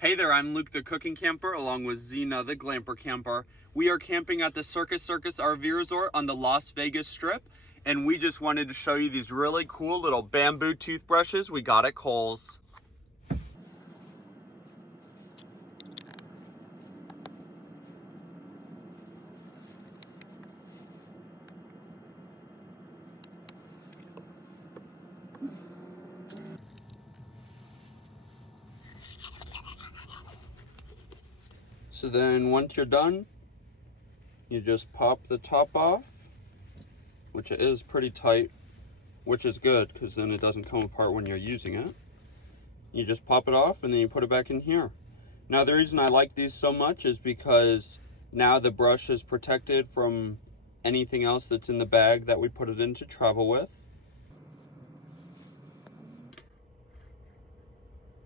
Hey there, I'm Luke the Cooking Camper along with Zena the Glamper Camper. We are camping at the Circus RV Resort on the Las Vegas Strip, and we just wanted to show you these really cool little bamboo toothbrushes we got at Kohl's. So then once you're done, you just pop the top off, which is pretty tight, which is good because then it doesn't come apart when you're using it. You just pop it off and then you put it back in here. Now the reason I like these so much is because now the brush is protected from anything else that's in the bag that we put it in to travel with.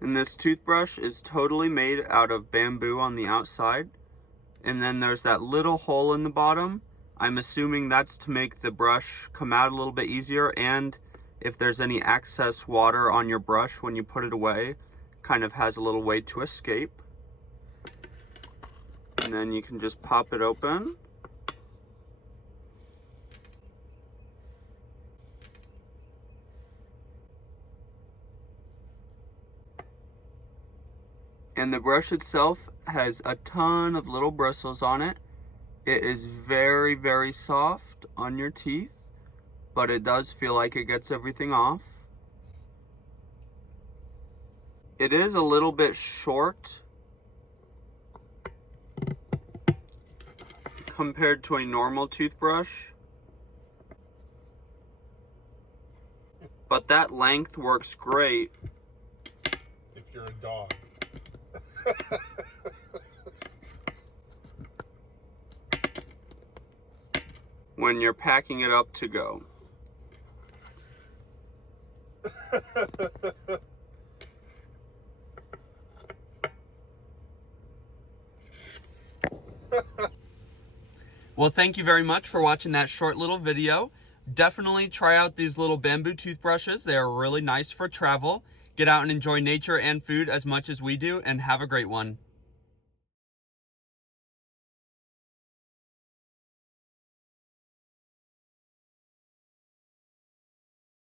And this toothbrush is totally made out of bamboo on the outside. And then there's that little hole in the bottom. I'm assuming that's to make the brush come out a little bit easier, and if there's any excess water on your brush when you put it away, kind of has a little way to escape. And then you can just pop it open. And the brush itself has a ton of little bristles on it. It is very, very soft on your teeth, but it does feel like it gets everything off. It is a little bit short compared to a normal toothbrush, but that length works great if you're a dog. when you're packing it up to go. Well, thank you very much for watching that short little video. Definitely try out these little bamboo toothbrushes. They are really nice for travel. Get out and enjoy nature and food as much as we do, and have a great one.